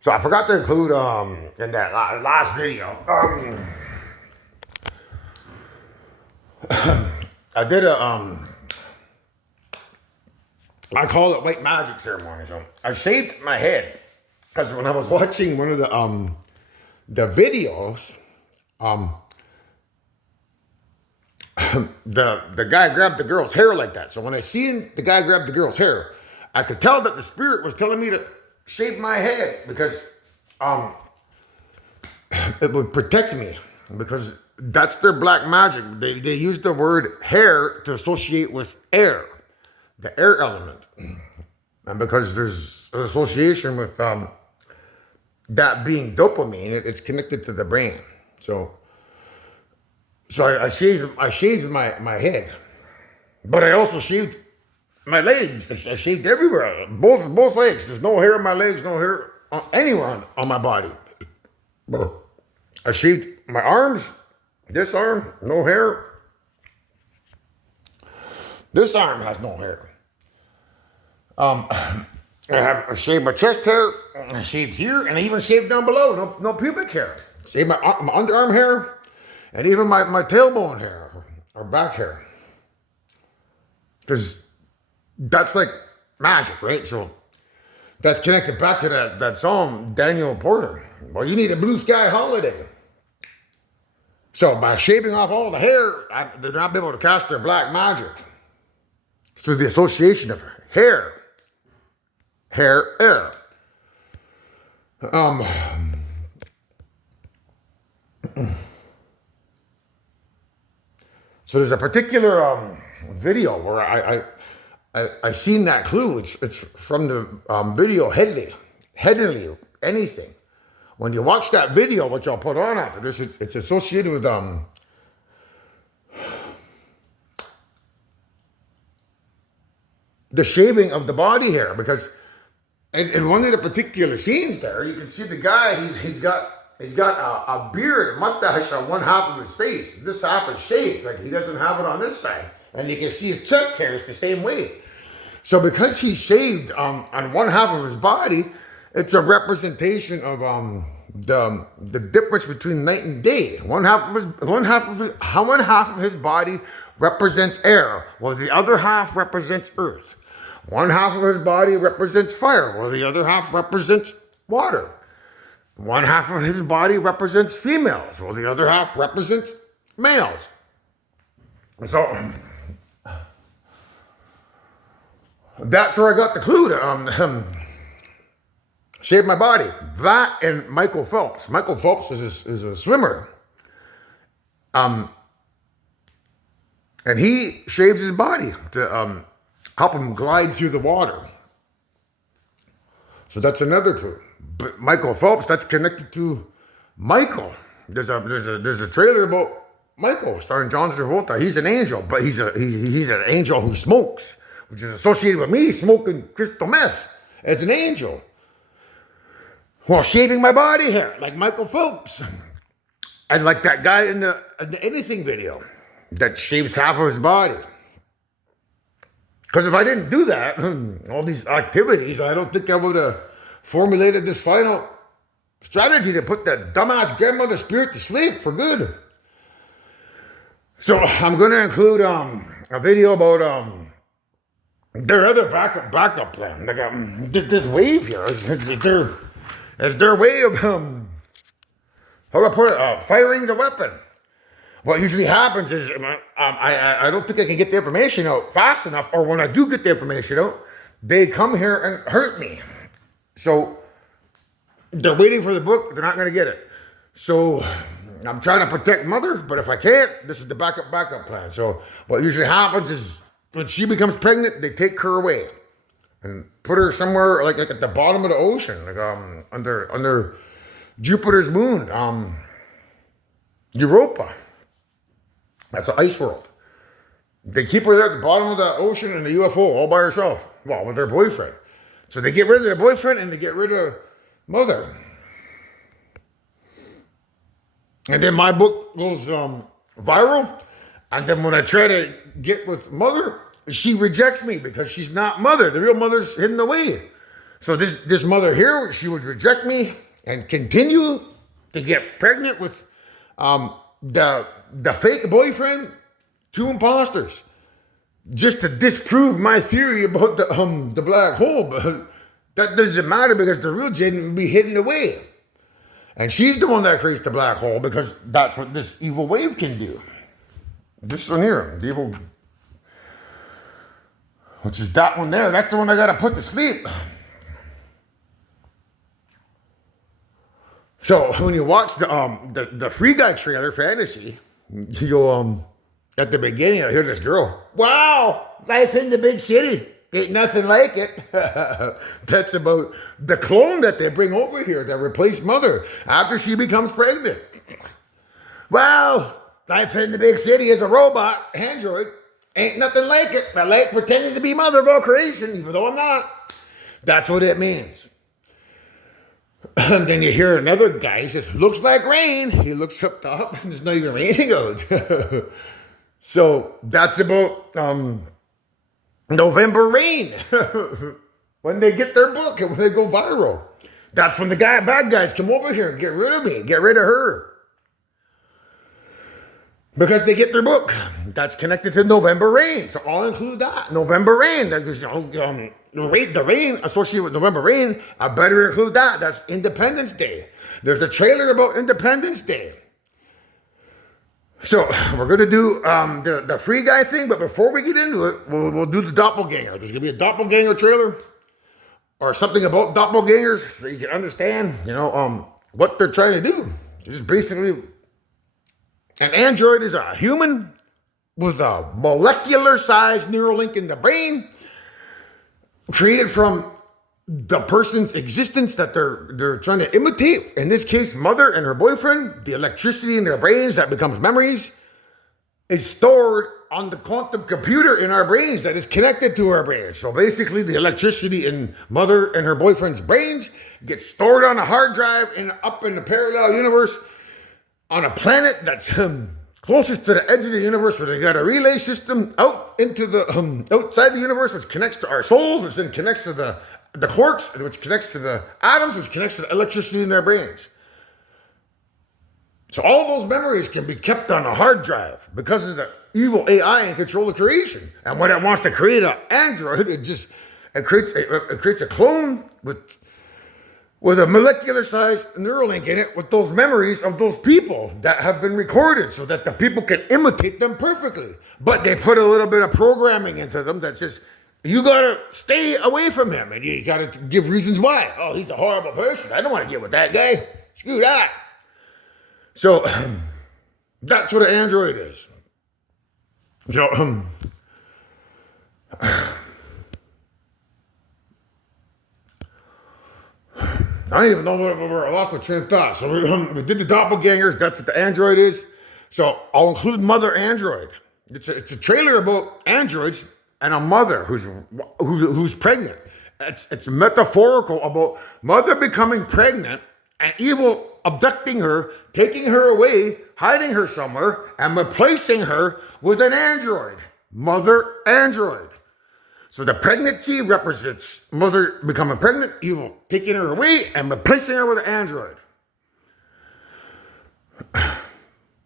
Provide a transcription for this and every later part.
So I forgot to include in that last video. I did I call it white magic ceremony. So I shaved my head because when I was watching one of the videos, um, the guy grabbed the girl's hair like that. So when I seen the guy grab the girl's hair, I could tell that the spirit was telling me to shave my head because it would protect me, because that's their black magic. They use the word hair to associate with air, the air element, and because there's an association with that being dopamine, it's connected to the brain. So I shaved my head, but I also shaved my legs. I shaved everywhere, both legs. There's no hair on my legs, no hair anywhere on my body. I shaved my arms. This arm, no hair. This arm has no hair. I shaved my chest hair. I shaved here, and I even shaved down below. No pubic hair. Shaved my underarm hair, and even my tailbone hair or back hair. Because that's like magic, right? So that's connected back to that song, Daniel Porter. Well, you need a blue sky holiday. So by shaving off all the hair, they're not able to cast their black magic through the association of hair, air. So there's a particular video where I seen that clue. It's from the video Headley, anything. When you watch that video, which I'll put on after this, it's associated with the shaving of the body hair, because in one of the particular scenes there, you can see the guy. He's got a beard, a mustache on one half of his face. This half is shaved, like he doesn't have it on this side, and you can see his chest hairs the same way. So because he shaved on one half of his body, it's a representation of the difference between night and day. One half of his body represents air, while the other half represents earth. One half of his body represents fire, while the other half represents water. One half of his body represents females, while the other half represents males. So that's where I got the clue to shave my body. That and Michael Phelps. Michael Phelps is a swimmer. And he shaves his body to help him glide through the water. So that's another clue. But Michael Phelps, that's connected to Michael. There's a trailer about Michael starring John Travolta. He's an angel, but he's an angel who smokes, which is associated with me smoking crystal meth as an angel, while shaving my body hair like Michael Phelps, and like that guy in the anything video that shaves half of his body. Because if I didn't do that, all these activities, I don't think I would have formulated this final strategy to put that dumbass grandmother spirit to sleep for good. So I'm going to include a video about their other backup plan. Like this wave here is their way of how do I put it? Firing the weapon. What usually happens is I don't think I can get the information out fast enough, or when I do get the information out, they come here and hurt me. So they're waiting for the book. They're not going to get it. So I'm trying to protect Mother, but if I can't, this is the backup plan. So what usually happens is when she becomes pregnant, they take her away and put her somewhere like at the bottom of the ocean, like under Jupiter's moon, Europa. That's an ice world. They keep her there at the bottom of the ocean in the UFO all by herself. Well, with their boyfriend. So they get rid of their boyfriend and they get rid of Mother. And then my book goes viral. And then when I try to get with Mother, she rejects me because she's not mother. The real mother's hidden away. So this mother here, she would reject me and continue to get pregnant with the fake boyfriend, two imposters, just to disprove my theory about the black hole. But that doesn't matter because the real Jaden would be hidden away. And she's the one that creates the black hole because that's what this evil wave can do. This one here, the evil, which is that one there. That's the one I got to put to sleep. So when you watch the Free Guy trailer, Fantasy, you go, at the beginning, I hear this girl, wow, life in the big city. Ain't nothing like it. That's about the clone that they bring over here that replaced mother after she becomes pregnant. Wow, life in the big city is a robot, android. Ain't nothing like it. I like pretending to be mother of all creation, even though I'm not. That's what it means. And then you hear another guy, he says, looks like rain. He looks up top and it's not even raining out. So that's about November Rain. When they get their book and when they go viral. That's when the bad guys come over here and get rid of me, get rid of her. Because they get their book. That's connected to November Rain. So I'll include that. November Rain. The rain associated with November Rain, I better include that. That's Independence Day. There's a trailer about Independence Day. So we're going to do the Free Guy thing. But before we get into it, we'll do the doppelganger. There's going to be a doppelganger trailer. Or something about doppelgangers so you can understand, what they're trying to do. Just basically, an android is a human with a molecular-sized neural link in the brain created from the person's existence that they're trying to imitate. In this case, mother and her boyfriend, the electricity in their brains that becomes memories is stored on the quantum computer in our brains that is connected to our brains. So basically, the electricity in mother and her boyfriend's brains gets stored on a hard drive up in the parallel universe on a planet that's closest to the edge of the universe, where they got a relay system out into the outside the universe, which connects to our souls, which then connects to the quarks, which connects to the atoms, which connects to the electricity in their brains. So all those memories can be kept on a hard drive because of the evil AI in control of creation. And when it wants to create an android, it creates a clone with a molecular-sized neural link in it with those memories of those people that have been recorded so that the people can imitate them perfectly. But they put a little bit of programming into them that says, you got to stay away from him. And you got to give reasons why. Oh, he's a horrible person. I don't want to get with that guy. Screw that. So that's what an android is. So, I don't even know where I lost my train of thought. So we did the doppelgangers. That's what the android is. So I'll include Mother Android. It's a trailer about androids and a mother who's pregnant. It's metaphorical about mother becoming pregnant and evil abducting her, taking her away, hiding her somewhere, and replacing her with an android. Mother Android. So the pregnancy represents mother becoming pregnant, evil taking her away, and replacing her with an android.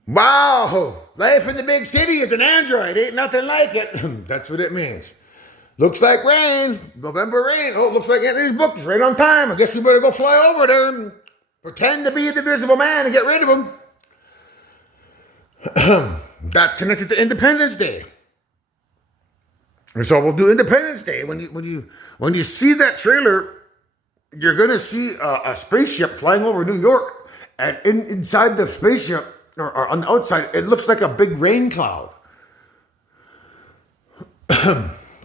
Wow, life in the big city is an android. Ain't nothing like it. That's what it means. Looks like rain, November Rain. Oh, looks like Anthony's book is right on time. I guess we better go fly over there and pretend to be the Invisible Man and get rid of him. That's connected to Independence Day. And so we'll do Independence Day. When you see that trailer, you're gonna see a spaceship flying over New York, and inside the spaceship or on the outside, it looks like a big rain cloud.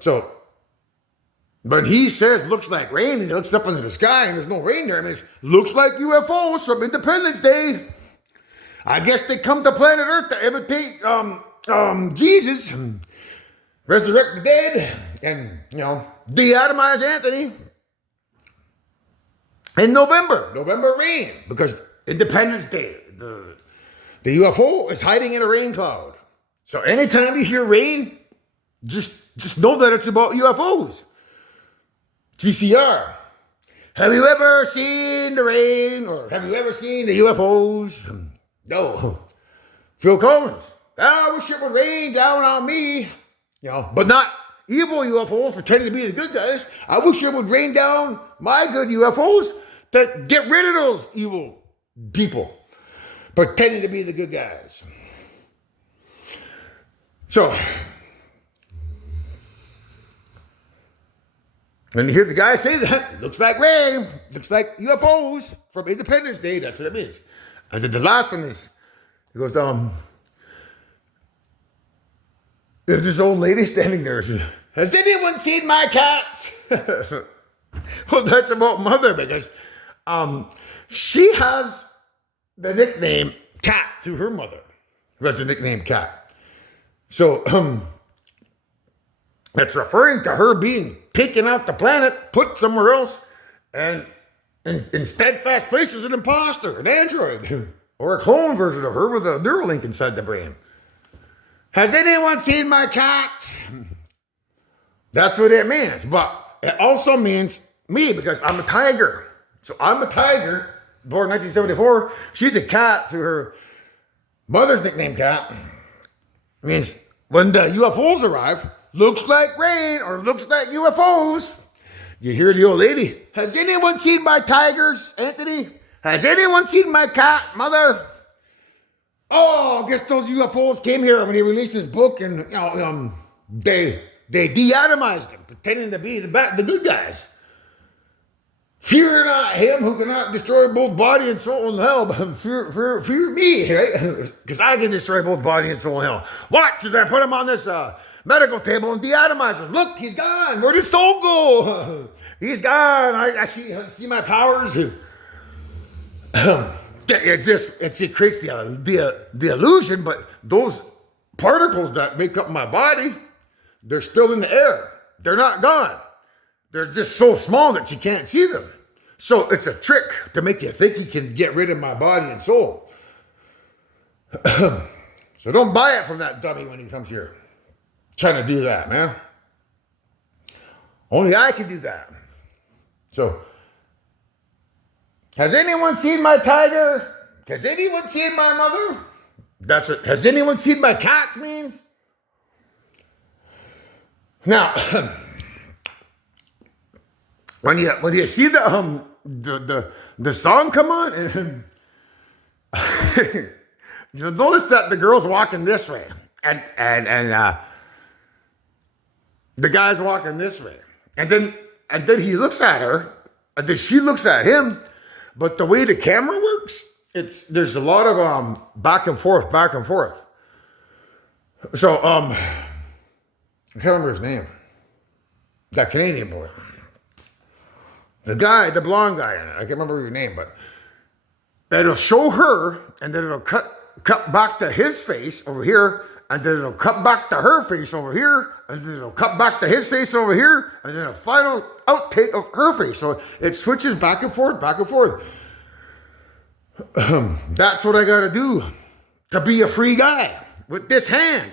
So, but he says looks like rain, and he looks up into the sky, and there's no rain there. I mean, it looks like UFOs from Independence Day. I guess they come to planet Earth to imitate Jesus. Resurrect the dead and, de-atomize Anthony in November Rain, because Independence Day, the UFO is hiding in a rain cloud. So anytime you hear rain, just Just know that it's about UFOs. TCR. Have you ever seen the rain, or have you ever seen the UFOs? No. Phil Collins. I wish it would rain down on me. But not evil UFOs pretending to be the good guys. I wish it would rain down my good UFOs to get rid of those evil people pretending to be the good guys. So, when you hear the guy say that, looks like rain, looks like UFOs from Independence Day, that's what it means. And then the last one is, he goes, there's this old lady standing there. She says, has anyone seen my cat? Well, that's about Mother, because she has the nickname Cat through her mother, who has the nickname Cat. So, it's referring to her being taken out the planet, put somewhere else, and in steadfast place as an imposter, an android, or a clone version of her with a Neuralink inside the brain. Has anyone seen my cat? That's what it means. But it also means me, because I'm a tiger. So I'm a tiger, born 1974. She's a cat through her mother's nickname Cat. Means when the UFOs arrive, looks like rain or looks like UFOs. You hear the old lady, has anyone seen my tigers, Anthony? Has anyone seen my cat, Mother? Oh, I guess those UFOs came here when he released his book, and they de-atomized him, pretending to be the good guys. Fear not him who cannot destroy both body and soul in hell, but fear me, right? Because I can destroy both body and soul in hell. Watch as I put him on this medical table and de-atomize him. Look, he's gone. Where did his soul go? He's gone. I see my powers. It creates the illusion, but those particles that make up my body, they're still in the air. They're not gone. They're just so small that you can't see them. So it's a trick to make you think you can get rid of my body and soul. So don't buy it from that dummy when he comes here trying to do that, man. Only I can do that. So, has anyone seen my tiger? Has anyone seen my mother? That's what, has anyone seen my cats means? Now, when you see the song come on, and you'll notice that the girl's walking this way, and the guy's walking this way, and then he looks at her, and then she looks at him. But the way the camera works, there's a lot of back and forth. So I can't remember his name. That Canadian boy. The blonde guy in it. I can't remember your name, but it'll show her, and then it'll cut back to his face over here, and then it'll cut back to her face over here, and then it'll cut back to his face over here, and then a final outtake of her face. So it switches back and forth. That's what I gotta do to be a free guy with this hand.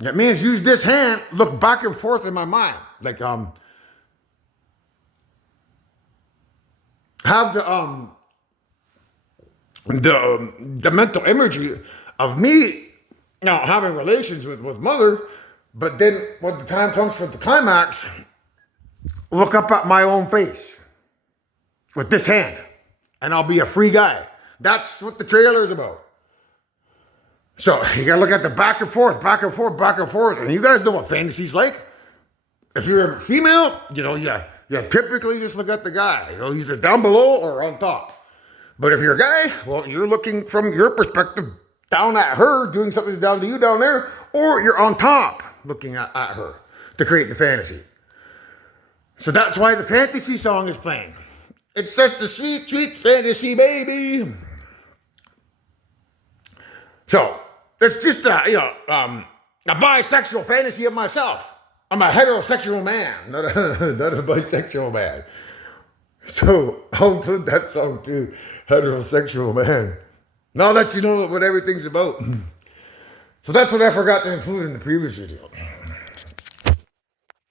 That means use this hand, look back and forth in my mind. Like, have the mental imagery of me having relations with Mother, but then when the time comes for the climax, look up at my own face with this hand, and I'll be a free guy. That's what the trailer is about. So you gotta look at the back and forth. And you guys know what fantasy's like. If you're a female, you typically just look at the guy, either down below or on top. But if you're a guy, well, you're looking from your perspective down at her, doing something down to you down there, or you're on top looking at her to create the fantasy. So that's why the fantasy song is playing. It's just a sweet, sweet fantasy, baby. So it's just a bisexual fantasy of myself. I'm a heterosexual man, not a bisexual man. So I'll put that song to heterosexual man. Now that you know what everything's about. So that's what I forgot to include in the previous video.